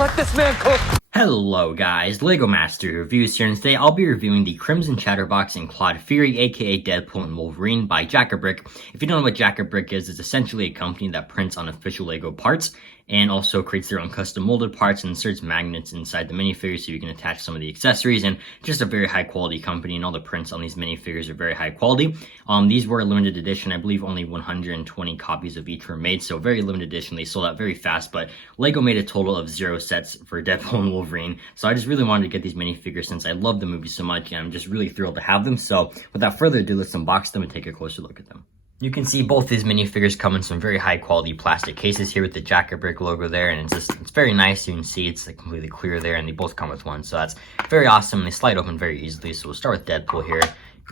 Let this man cook. Hello guys, LEGO Master Reviews here, and today I'll be reviewing the Crimson Chatterbox and Claude Fury, aka Deadpool and Wolverine by Jaka. If you don't know what Jaka is, it's essentially a company that prints on official LEGO parts and also creates their own custom molded parts and inserts magnets inside the minifigures so you can attach some of the accessories, and just a very high quality company, and all the prints on these minifigures are very high quality. These were a limited edition. I believe only 120 copies of each were made, so very limited edition. They sold out very fast, but LEGO made a total of 0 sets for Deadpool and Wolverine, so I just really wanted to get these minifigures since I love the movie so much, and I'm just really thrilled to have them. So without further ado, let's unbox them and take a closer look at them. You can see both these minifigures come in some very high quality plastic cases here with the Jaka logo there, and it's very nice. You can see it's like completely clear there, and they both come with one, so that's very awesome. They slide open very easily. So we'll start with Deadpool here.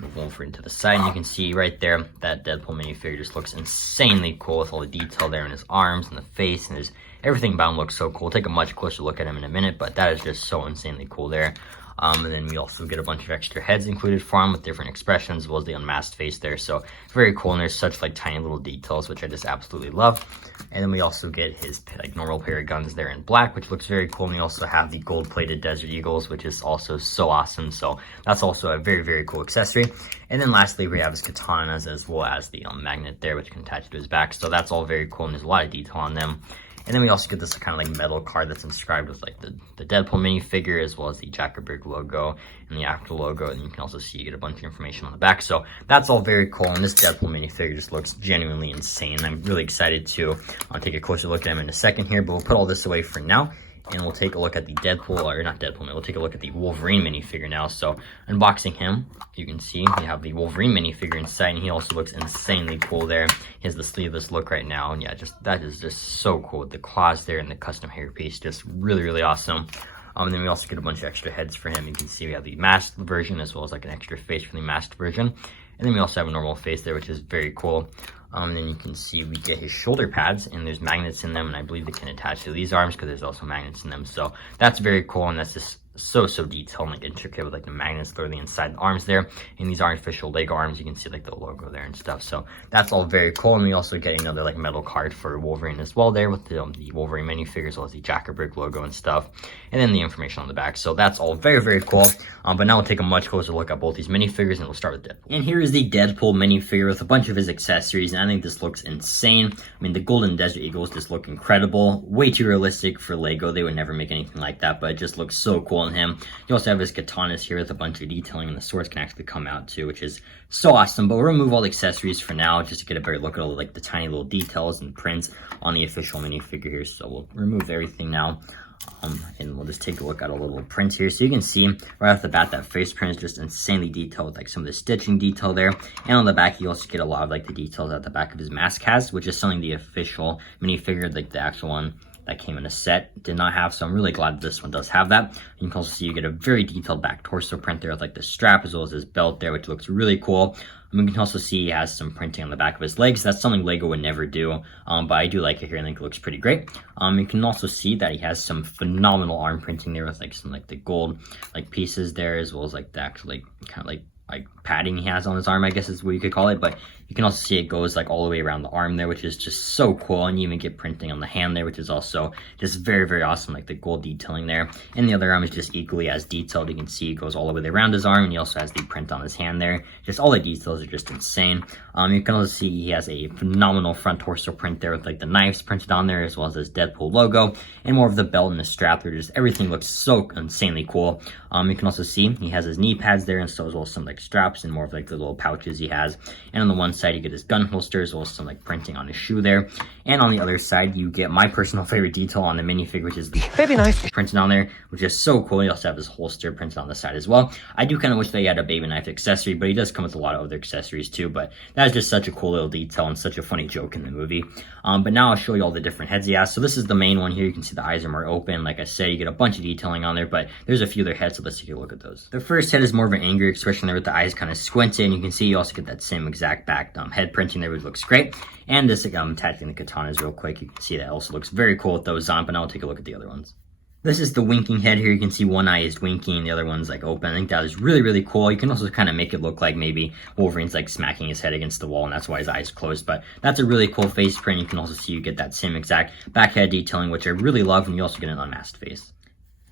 Move Wolverine to the side, and you can see right there that Deadpool minifigure just looks insanely cool with all the detail there in his arms and the face, and his everything about him looks so cool. We'll take a much closer look at him in a minute, but that is just so insanely cool there. And then we also get a bunch of extra heads included for him with different expressions, as well as the unmasked face there. So very cool, and there's such like tiny little details, which I just absolutely love. And then we also get his like normal pair of guns there in black, which looks very cool. And we also have the gold-plated Desert Eagles, which is also so awesome. So that's also a very, very cool accessory. And then lastly, we have his katanas as well as the magnet there, which can attach to his back. So that's all very cool, and there's a lot of detail on them. And then we also get this kind of like metal card that's inscribed with like the Deadpool minifigure, as well as the Jaka logo and the actual logo. And you can also see you get a bunch of information on the back. So that's all very cool. And this Deadpool minifigure just looks genuinely insane. I'm really excited to take a closer look at him in a second here, but we'll put all this away for now. And we'll take a look at the Deadpool, or not Deadpool, we'll take a look at the Wolverine minifigure now. So unboxing him, you can see we have the Wolverine minifigure inside, and he also looks insanely cool there. He has the sleeveless look right now, and yeah, that is just so cool with the claws there and the custom hairpiece, just really, really awesome. And then we also get a bunch of extra heads for him. You can see we have the masked version as well as like an extra face for the masked version. And then we also have a normal face there, which is very cool. And then you can see we get his shoulder pads, and there's magnets in them, and I believe they can attach to these arms because there's also magnets in them. So that's very cool, and that's just so detailed and like intricate with like the magnets literally inside the arms there. And these aren't official LEGO arms. You can see like the logo there and stuff. So that's all very cool. And we also get another like metal card for Wolverine as well there with the Wolverine minifigure, as well as the Jaka logo and stuff, and then the information on the back. So that's all very, very cool. But now we'll take a much closer look at both these minifigures, and we'll start with Deadpool. And here is the Deadpool minifigure with a bunch of his accessories, and I think this looks insane. I mean, the golden Desert Eagles just look incredible. Way too realistic for LEGO. They would never make anything like that, but it just looks so cool on him. You also have his katanas here with a bunch of detailing, and the swords can actually come out too, which is so awesome. But we'll remove all the accessories for now just to get a better look at all like the tiny little details and prints on the official minifigure here. So we'll remove everything now. And we'll just take a look at a little print here. So you can see right off the bat that face print is just insanely detailed, like some of the stitching detail there. And on the back, you also get a lot of like the details at the back of his mask has, which is something the official minifigure, like the actual one that came in a set, did not have. So I'm really glad this one does have that. You can also see you get a very detailed back torso print there with like the strap as well as his belt there, which looks really cool. You can also see he has some printing on the back of his legs. That's something LEGO would never do, but I do like it here. I think it looks pretty great. You can also see that he has some phenomenal arm printing there with like some like the gold like pieces there, as well as like the actual like kind of like padding he has on his arm, I guess is what you could call it. But you can also see it goes like all the way around the arm there, which is just so cool. And you even get printing on the hand there, which is also just very, very awesome, like the gold detailing there. And the other arm is just equally as detailed. You can see it goes all the way around his arm, and he also has the print on his hand there. Just all the details are just insane. You can also see he has a phenomenal front torso print there with like the knives printed on there, as well as his Deadpool logo, and more of the belt and the strap there. Just everything looks so insanely cool. You can also see he has his knee pads there, and so as well as some like straps and more of like the little pouches he has. And on the one side you get his gun holster, as well as some like printing on his shoe there. And on the other side you get my personal favorite detail on the minifigure, which is the Baby knife printed on there, which is so cool. You also have his holster printed on the side as well. I do kind of wish they had a baby knife accessory, but he does come with a lot of other accessories too. But that is just such a cool little detail and such a funny joke in the movie. But now I'll show you all the different heads he has. So this is the main one here. You can see the eyes are more open. Like I said, you get a bunch of detailing on there, but there's a few other heads, so let's take a look at those. The first head is more of an angry expression there with the eyes kind of squinted, and you can see you also get that same exact back head printing there, which looks great. And this attaching the katanas real quick, you can see that also looks very cool with those on. But now I'll take a look at the other ones. This is the winking head here. You can see one eye is winking, the other one's like open. I think that is really, really cool. You can also kind of make it look like maybe Wolverine's like smacking his head against the wall, and that's why his eyes closed. But that's a really cool face print. You can also see you get that same exact back head detailing, which I really love, and you also get an unmasked face.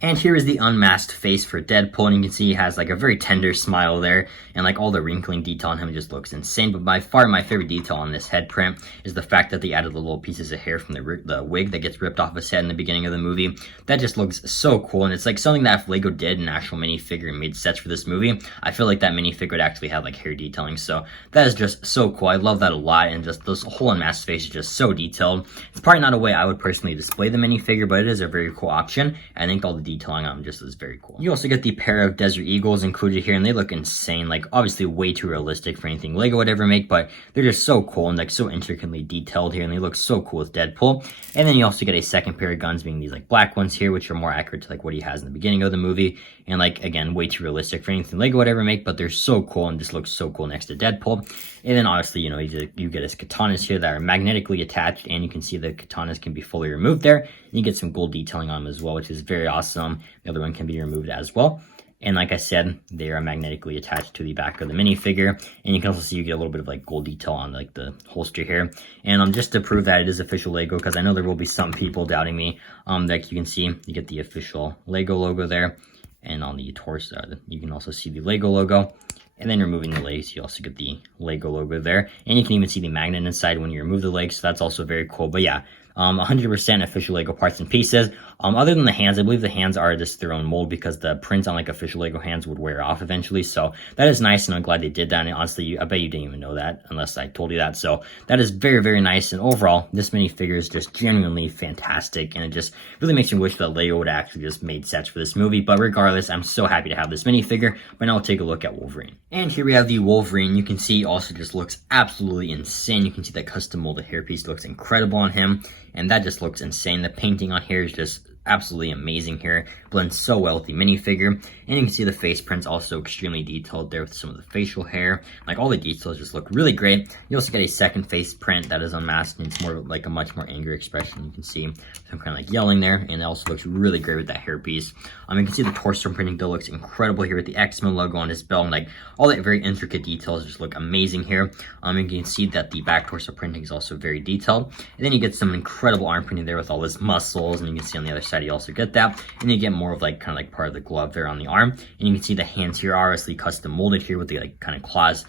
And here is the unmasked face for Deadpool, and you can see he has like a very tender smile there, and like all the wrinkling detail on him just looks insane. But by far my favorite detail on this head print is the fact that they added the little pieces of hair from the wig that gets ripped off his head in the beginning of the movie. That just looks so cool, and it's like something that if Lego did an actual minifigure and made sets for this movie, I feel like that minifigure would actually have like hair detailing. So that is just so cool. I love that a lot, and just this whole unmasked face is just so detailed. It's probably not a way I would personally display the minifigure, but it is a very cool option. I think all the detailing on them just is very cool. You also get the pair of Desert Eagles included here, and they look insane. Like obviously way too realistic for anything Lego would ever make, but they're just so cool and like so intricately detailed here, and they look so cool with Deadpool. And then you also get a second pair of guns, being these like black ones here, which are more accurate to like what he has in the beginning of the movie, and like again way too realistic for anything Lego would ever make, but they're so cool and just look so cool next to Deadpool. And then obviously, you know, you get his katanas here that are magnetically attached, and you can see the katanas can be fully removed there. And you get some gold detailing on them as well, which is very awesome. The other one can be removed as well. And like I said, they are magnetically attached to the back of the minifigure. And you can also see you get a little bit of like gold detail on like the holster here. And just to prove that it is official Lego, because I know there will be some people doubting me, like you can see, you get the official Lego logo there. And on the torso, you can also see the Lego logo. And then removing the legs, you also get the Lego logo there. And you can even see the magnet inside when you remove the legs, so that's also very cool. But yeah, 100% official Lego parts and pieces. Other than the hands, I believe the hands are just their own mold, because the prints on like official Lego hands would wear off eventually. So that is nice, and I'm glad they did that. And honestly, I bet you didn't even know that unless I told you that. So that is very, very nice. And overall, this minifigure is just genuinely fantastic, and it just really makes me wish that Lego would actually just made sets for this movie. But regardless, I'm so happy to have this minifigure. But now we'll take a look at Wolverine. And here we have the Wolverine. You can see also just looks absolutely insane. You can see that custom molded hairpiece looks incredible on him, and that just looks insane. The painting on here is just absolutely amazing here. Blends so well with the minifigure. And you can see the face print's also extremely detailed there with some of the facial hair. Like all the details just look really great. You also get a second face print that is unmasked, and it's more like a much more angry expression. You can see some kind of like yelling there, and it also looks really great with that hairpiece. You can see the torso printing though looks incredible here with the X-Men logo on his belt, and like all that very intricate details just look amazing here. You can see that the back torso printing is also very detailed. And then you get some incredible arm printing there with all his muscles, and you can see on the other side you also get that. And you get more of like kind of like part of the glove there on the arm. And you can see the hands here are obviously custom molded here with the like kind of claws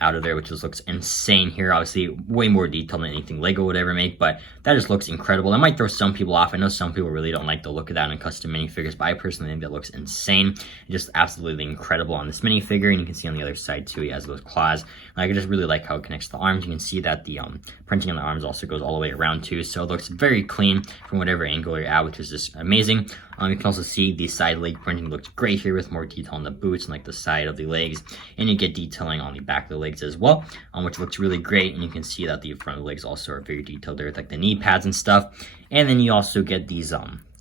out of there, which just looks insane here. Obviously way more detailed than anything Lego would ever make, but that just looks incredible. It might throw some people off. I know some people really don't like the look of that in custom minifigures, but I personally think that looks insane. Just absolutely incredible on this minifigure. And you can see on the other side too, he has those claws. Like, I just really like how it connects the arms. You can see that the printing on the arms also goes all the way around too, so it looks very clean from whatever angle you're at, which is just amazing. You can also see the side leg printing looks great here with more detail on the boots and like the side of the legs, and you get detailing on the back of the legs as well, which looks really great. And you can see that the front of the legs also are very detailed there with like the knee pads and stuff. And then you also get these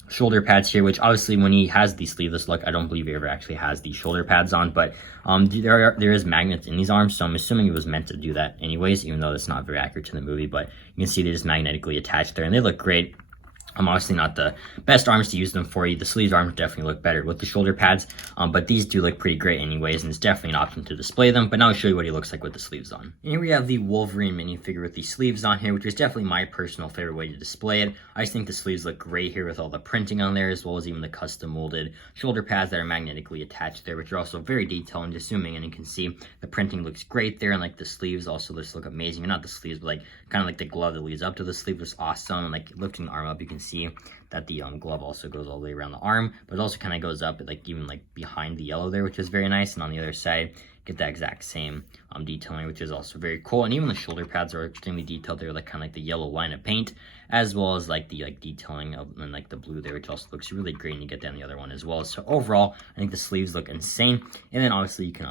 shoulder pads here, which obviously when he has the sleeveless look, I don't believe he ever actually has the shoulder pads on, but there is magnets in these arms, so I'm assuming it was meant to do that anyways, even though it's not very accurate to the movie. But you can see they're just magnetically attached there, and they look great. Obviously not the best arms to use them for. You. The sleeves arms definitely look better with the shoulder pads, but these do look pretty great anyways, and it's definitely an option to display them. But now I'll show you what he looks like with the sleeves on. And here we have the Wolverine minifigure with the sleeves on here, which is definitely my personal favorite way to display it. I just think the sleeves look great here with all the printing on there, as well as even the custom molded shoulder pads that are magnetically attached there, which are also very detailed. And just zooming in, you can see the printing looks great there, and like the sleeves also just look amazing. Or not the sleeves, but like kind of like the glove that leads up to the sleeve was awesome. And like lifting the arm up, you can see that the glove also goes all the way around the arm, but it also kind of goes up like even like behind the yellow there, which is very nice. And on the other side, get that exact same detailing, which is also very cool. And even the shoulder pads are extremely detailed. They're like kind of like the yellow line of paint, as well as like the detailing of and like the blue there, which also looks really great. And you get that on the other one as well. So overall, I think the sleeves look insane. And then obviously you can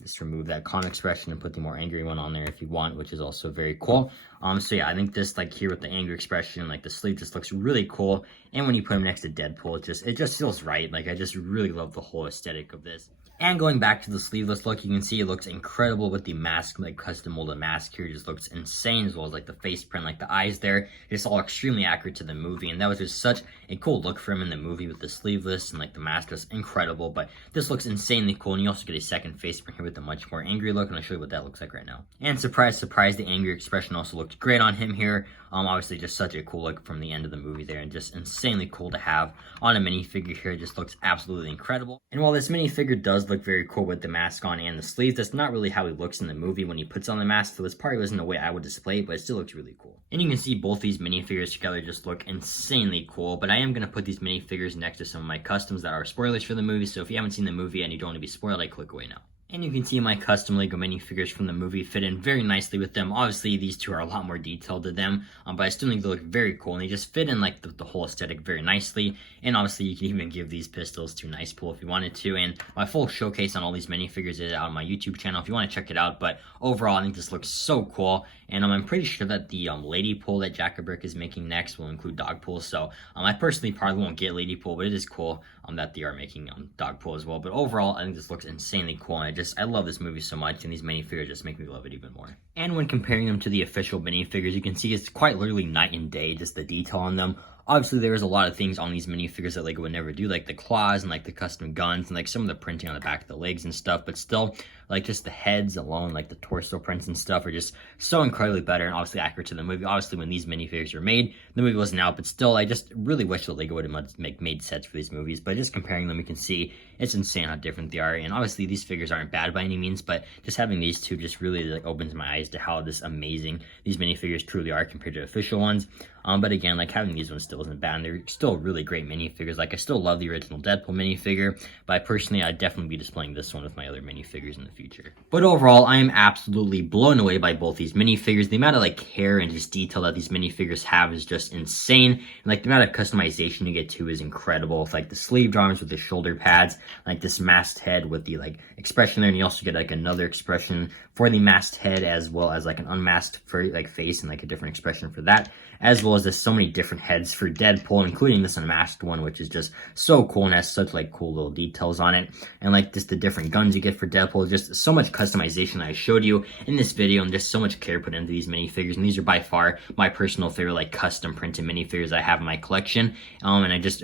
just remove that calm expression and put the more angry one on there if you want, which is also very cool. So yeah, I think this like here with the angry expression, like the sleeve just looks really cool. And when you put him next to Deadpool, it just feels right. Like I just really love the whole aesthetic of this. And going back to the sleeveless look, you can see it looks incredible with the mask, like custom molded mask here. It just looks insane, as well as like the face print, like the eyes there. It's all extremely accurate to the movie, and that was just such a cool look for him in the movie with the sleeveless and like the mask was incredible. But this looks insanely cool, and you also get a second face print here with a much more angry look, and I'll show you what that looks like right now. And surprise, surprise, the angry expression also looked great on him here. Obviously just such a cool look from the end of the movie there, and just insanely cool to have on a minifigure here. It just looks absolutely incredible. And while this minifigure does look very cool with the mask on and the sleeves, that's not really how he looks in the movie when he puts on the mask, so this probably wasn't the way I would display it, but it still looks really cool. And you can see both these minifigures together just look insanely cool, but I am going to put these minifigures next to some of my customs that are spoilers for the movie, so if you haven't seen the movie and you don't want to be spoiled, I click away now. And you can see my custom Lego minifigures from the movie fit in very nicely with them. Obviously, these two are a lot more detailed than them, but I still think they look very cool, and they just fit in like the whole aesthetic very nicely. And obviously, you can even give these pistols to Nice Pool if you wanted to. And my full showcase on all these minifigures is out on my YouTube channel if you want to check it out. But overall, I think this looks so cool. And I'm pretty sure that the Lady Pool that Jaka is making next will include Dog Pool. So I personally probably won't get Lady Pool, but it is cool that they are making Dog Pool as well. But overall, I think this looks insanely cool, and I love this movie so much, and these minifigures just make me love it even more. And when comparing them to the official minifigures, you can see it's quite literally night and day, just the detail on them. Obviously, there's a lot of things on these minifigures that Lego would never do, like the claws and like the custom guns and like some of the printing on the back of the legs and stuff, but still, like just the heads alone, like the torso prints and stuff are just so incredibly better and obviously accurate to the movie. Obviously, when these minifigures were made, the movie wasn't out, but still, I just really wish that Lego would have made sets for these movies. But just comparing them, you can see it's insane how different they are. And obviously, these figures aren't bad by any means, but just having these two just really like opens my eyes to how amazing these minifigures truly are compared to official ones. But again, like having these ones still isn't bad, and they're still really great minifigures. Like I still love the original Deadpool minifigure, but personally, I'd definitely be displaying this one with my other minifigures in the future. But overall, I am absolutely blown away by both these minifigures. The amount of like care and just detail that these minifigures have is just insane. And like the amount of customization you get too is incredible. With like the sleeved arms with the shoulder pads, like this masked head with the like expression there, and you also get like another expression for the masked head, as well as like an unmasked for like face and like a different expression for that, as well as there's so many different heads for Deadpool, including this unmasked one, which is just so cool and has such like cool little details on it. And like just the different guns you get for Deadpool, just so much customization that I showed you in this video, and just so much care put into these minifigures. And these are by far my personal favorite like custom printed minifigures I have in my collection. And I just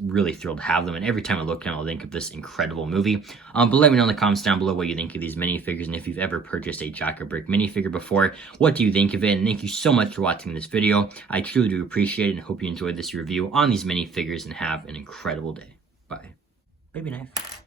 really thrilled to have them. And every time I look at them, I'll think of this incredible movie. But let me know in the comments down below what you think of these minifigures, and if you've ever purchased a Jaka minifigure before, what do you think of it? And thank you so much for watching this video. I truly do appreciate it, and hope you enjoyed this review on these minifigures, and have an incredible day. Bye. Baby knife.